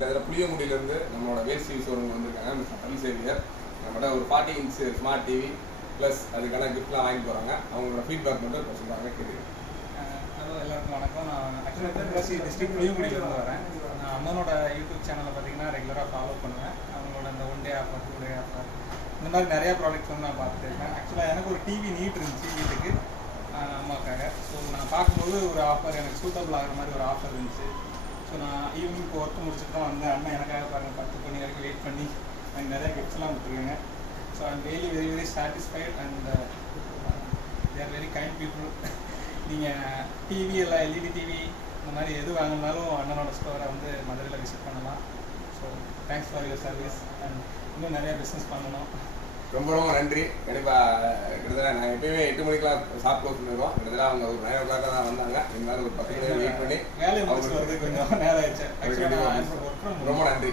இதில் புளியங்குடியிலேருந்து நம்மளோட வேஸ்ட் டிவி ஷோரூம் வந்திருக்காங்க மிஸ்டர் தமிழ் சேவியர் நம்மகிட்ட ஒரு forty inch smart TV plus அதுக்கான கிஃப்ட்லாம் வாங்கி போகிறாங்க அவங்களோட ஃபீட்பேக் மட்டும் இப்போ சொல்கிறாங்க கேட்குறேன் ஹலோ எல்லாருக்கும் வணக்கம். நான் ஆக்சுவலாக தென்காசி டிஸ்ட்ரிக்ட் புளியங்குடியிலேருந்து வரேன். நான் அம்மனோட யூடியூப் சேனலை பார்த்தீங்கன்னா ரெகுலராக ஃபாலோ பண்ணுவேன். அவங்களோட இந்த one day offer two day offer இந்த மாதிரி நிறையா ப்ராடக்ட்ஸ் வந்து நான் பார்த்துருக்கேன் ஆக்சுவலாக எனக்கு ஒரு டிவி நீட் இருந்துச்சு வீட்டுக்கு அம்மாக்காக. ஸோ நான் பார்க்கும்போது ஒரு ஆஃபர் எனக்கு சூட்டபிள் ஆகிற மாதிரி ஒரு ஆஃபர் இருந்துச்சு. ஸோ நான் ஈவினிங் இப்போ ஒர்க் முடிச்சுட்டு தான் வந்தேன். அண்ணன் எனக்காக பாருங்கள் பத்து மணி வரைக்கும் வெயிட் பண்ணி எனக்கு நிறைய கிஃப்ட்ஸ்லாம் கொடுத்துருக்காங்க. So I'm really very very satisfied and they're very kind people நீங்கள் டிவி இல்லை எல்இடி டிவி இந்த மாதிரி எது வாங்கினாலும் அண்ணனோட ஸ்டோரை வந்து மதுரையில் விசிட் பண்ணலாம். So thanks for your service and இன்னும் நிறைய பிஸ்னஸ் பண்ணணும். ரொம்ப ரொம்ப நன்றி. கண்டிப்பாக கிட்டத்தட்ட நான் எப்பயுமே எட்டு மணிக்கெலாம் ஷாப் க்ளோஸ் பண்ணிடுவோம். கிட்டத்தட்ட அவங்க ஒரு நைன் ஓ கிளாக் தான் வந்தாங்க. இருந்தாலும் ஒரு பத்து மணி வெயிட் பண்ணி வேலையை முடிச்சு அவங்களுக்கு வரது கொஞ்சம் நேரம் ஆயிடுச்சு. ரொம்ப நன்றி.